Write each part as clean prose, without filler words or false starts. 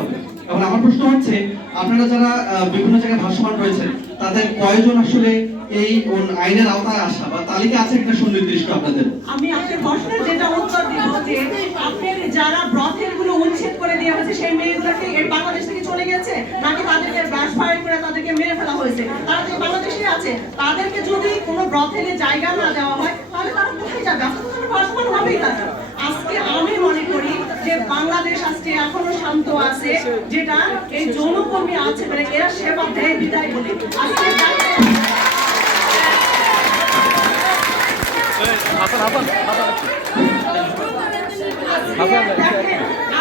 হবে। এখন আমার প্রশ্ন হচ্ছে, আপনারা যারা বিভিন্ন জায়গায় ভাসমান রয়েছেন তাদের কয়জন আসলে এই আইনের আওতায় আসা বা তালিকা আছে একটা সুনির্দিষ্ট আপনাদের? আমি আপনার প্রশ্নের যেটা উত্তর দিব যে আপনার যারা ব্রথেল গুলো উচ্ছেদ করে দেওয়া হয়েছে সেই মেয়েগুলোকে এই বাংলাদেশ থেকে চলে গেছে নাকি তাদেরকে ব্যাশ ফায়ার করে তাদেরকে মেরে ফেলা হয়েছে? তারা তো বাংলাদেশে আছে। তাদেরকে যদি কোনো ব্রথেলে জায়গা না দেওয়া হয় তাহলে তারা কোথায় যাবে? আসলে তো তারা ভাসমান হবেই। তারা আজকে আমি মনে করি যে বাংলাদেশ আজকে এখনো শান্ত আছে, যেটা এই যৌনকর্মী আছে মানে এরা সেবা দেয় বিদায় বলে আজকে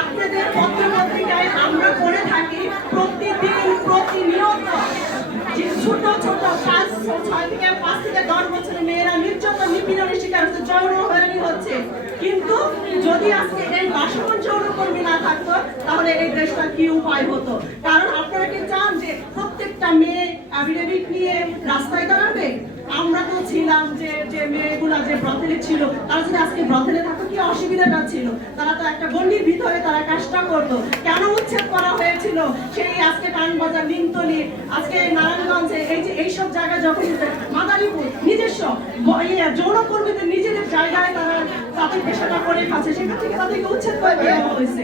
আপনাদের পত্রপত্রিকায় আমরা করে থাকি প্রতিদিন প্রতিনিয়ত যে ছোট ছোট 6 থেকে 5 থেকে 10 বছরের মেয়েরা নির্যাতন নিপীড়নের শিকার হচ্ছে, যৌন হয়রানি হচ্ছে। কিন্তু যদি আজকে এই ভাসমান যৌনকর্মী না থাকতো তাহলে এই দেশটা কি উপায় হতো? কারণ আপনারা কি চান যে প্রত্যেকটা মেয়ে অ্যাফিডেভিট নিয়ে রাস্তায় দাঁড়াবে? আমরা তো ছিলাম যে মেয়েগুলা যে ব্রথেলে ছিল, তারা যদি আজকে ব্রথেলে থাকতো কি অসুবিধাটা ছিল? তারা তো একটা গণ্ডির ভিতরে তারা কাজটা করতো। কেন উচ্ছেদ করা হয়েছিল? সেই আজকে টানবাজার, লিংতলি, আজকে নারায়ণগঞ্জে এই যে এইসব জায়গায় যখন মাদারীপুর নিজস্ব যৌনকর্মীদের নিজেদের জায়গায় তারা তাদের পেশাটা করে খাচ্ছে, সেখান থেকে তাদেরকে উচ্ছেদ করে দেওয়া হয়েছে।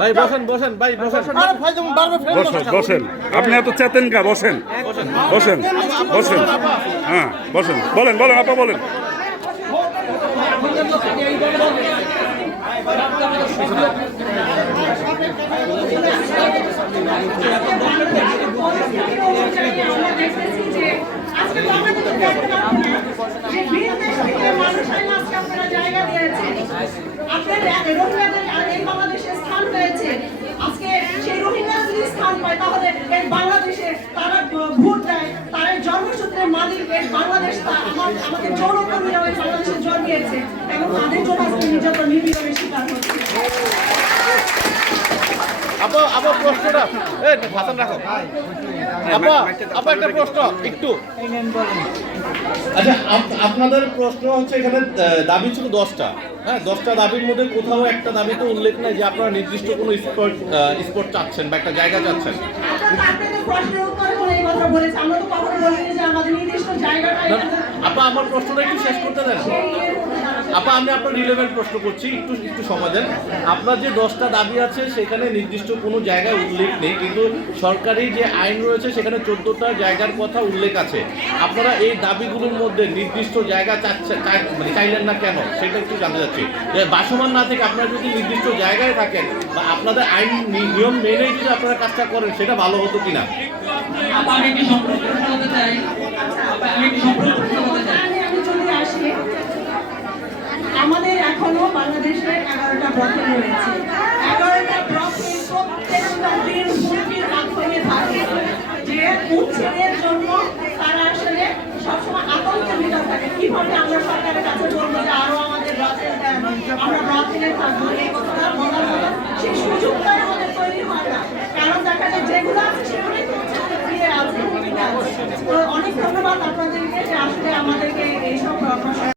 ভাই বসেন বসেন ভাই বসেন বসেন আপনি এত চেতেন কা? বসেন বসেন বসেন হ্যাঁ বসেন, বলেন বলেন আপা বলেন। জায়গা দিয়েছে আপনার এই বাংলাদেশে স্থান পেয়েছে। আজকে সেই রোহিঙ্গা যদি স্থান পায় তাহলে এই বাংলাদেশে তারা ভোট দেয়, তারা জন্মসূত্রের মালিক এই বাংলাদেশ। আমাদের যৌনকর্মীরা ওই বাংলাদেশে জন্মিয়েছে এবং তাদের জন্য আজকে নির্যাতন নিপীড়নের শিকার হচ্ছে। আপা প্রশ্নটা হাসান রাখো। আপা একটা প্রশ্ন একটু। আচ্ছা আপনাদের প্রশ্ন হচ্ছে এখানে দাবি ছিল 10টা, হ্যাঁ 10টা দাবির মধ্যে কোথাও একটা দাবি তো উল্লেখ নাই যে আপনারা নির্দিষ্ট কোনো স্পট চাচ্ছেন বা একটা জায়গা চাচ্ছেন। আপা আমার প্রশ্নটা একটু শেষ করতে দেন। আপা আমি আপনার রিলেভেন্ট প্রশ্ন করছি, একটু সময় দেন। আপনার যে 10টা দাবি আছে সেখানে নির্দিষ্ট কোনো জায়গায় উল্লেখ নেই, কিন্তু সরকারি যে আইন রয়েছে সেখানে 14টা জায়গার কথা উল্লেখ আছে। আপনারা এই দাবিগুলোর মধ্যে নির্দিষ্ট জায়গা চাইলেন না কেন সেটা একটু জানতে চাচ্ছি। যে বাসমান না থেকে আপনারা যদি নির্দিষ্ট জায়গায় থাকেন বা আপনাদের আইন নিয়ম মেনেই যদি আপনারা কাজটা করেন সেটা ভালো হতো কিনা। আমাদের এখনো বাংলাদেশে 11টা ব্রথেল রয়েছে।